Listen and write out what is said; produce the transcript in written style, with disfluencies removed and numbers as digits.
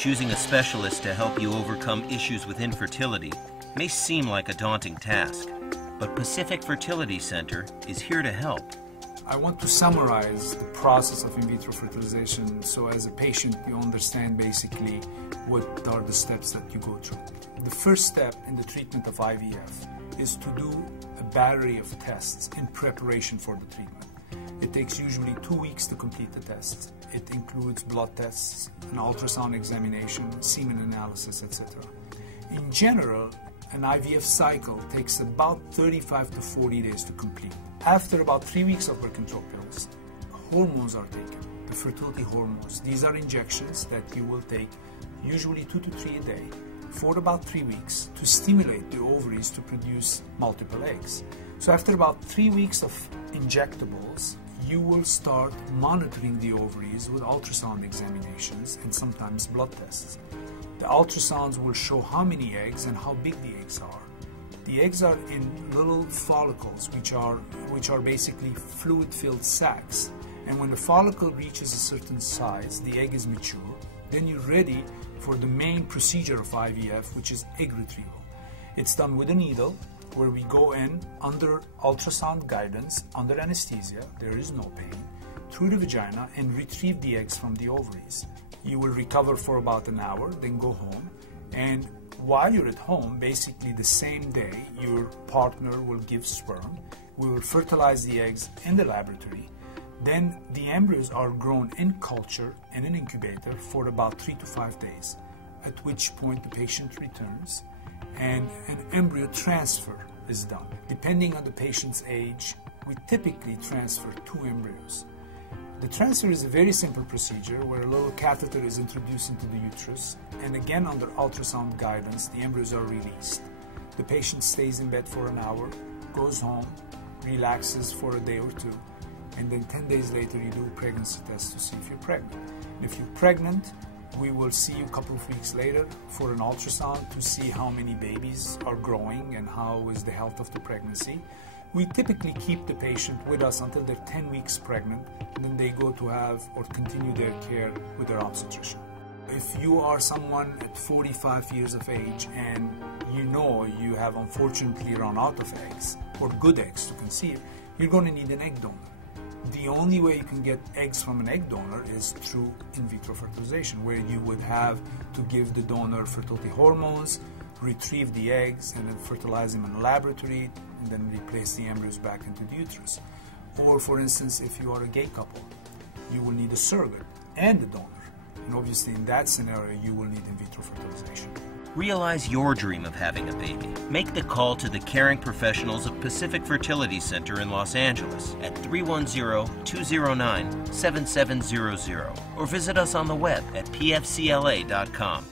Choosing a specialist to help you overcome issues with infertility may seem like a daunting task, but Pacific Fertility Center is here to help. I want to summarize the process of in vitro fertilization so as a patient you understand basically what are the steps that you go through. The first step in the treatment of IVF is to do a battery of tests in preparation for the treatment. It takes usually 2 weeks to complete the tests. It includes blood tests, an ultrasound examination, semen analysis, etc. In general, an IVF cycle takes about 35 to 40 days to complete. After about 3 weeks of birth control pills, hormones are taken, the fertility hormones. These are injections that you will take usually 2 to 3 a day for about 3 weeks to stimulate the ovaries to produce multiple eggs. So after about 3 weeks of injectables, you will start monitoring the ovaries with ultrasound examinations and sometimes blood tests. The ultrasounds will show how many eggs and how big the eggs are. The eggs are in little follicles, which are basically fluid-filled sacs. And when the follicle reaches a certain size, the egg is mature. Then you're ready for the main procedure of IVF, which is egg retrieval. It's done with a needle, where we go in under ultrasound guidance, under anesthesia, there is no pain, through the vagina and retrieve the eggs from the ovaries. You will recover for about an hour, then go home. And while you're at home, basically the same day, your partner will give sperm. We will fertilize the eggs in the laboratory. Then the embryos are grown in culture in an incubator for about 3 to 5 days, at which point the patient returns and an embryo transfer is done. Depending on the patient's age, we typically transfer 2 embryos. The transfer is a very simple procedure where a little catheter is introduced into the uterus, and again under ultrasound guidance, the embryos are released. The patient stays in bed for an hour, goes home, relaxes for a day or 2, and then 10 days later you do a pregnancy test to see if you're pregnant. And if you're pregnant, we will see you a couple of weeks later for an ultrasound to see how many babies are growing and how is the health of the pregnancy. We typically keep the patient with us until they're 10 weeks pregnant, and then they go to have or continue their care with their obstetrician. If you are someone at 45 years of age and you know you have unfortunately run out of eggs or good eggs to conceive, you're going to need an egg donor. The only way you can get eggs from an egg donor is through in vitro fertilization, where you would have to give the donor fertility hormones, retrieve the eggs, and then fertilize them in a laboratory, and then replace the embryos back into the uterus. Or, for instance, if you are a gay couple, you will need a surrogate and a donor. And obviously, in that scenario, you will need in vitro fertilization. Realize your dream of having a baby. Make the call to the caring professionals of Pacific Fertility Center in Los Angeles at 310-209-7700 or visit us on the web at pfcla.com.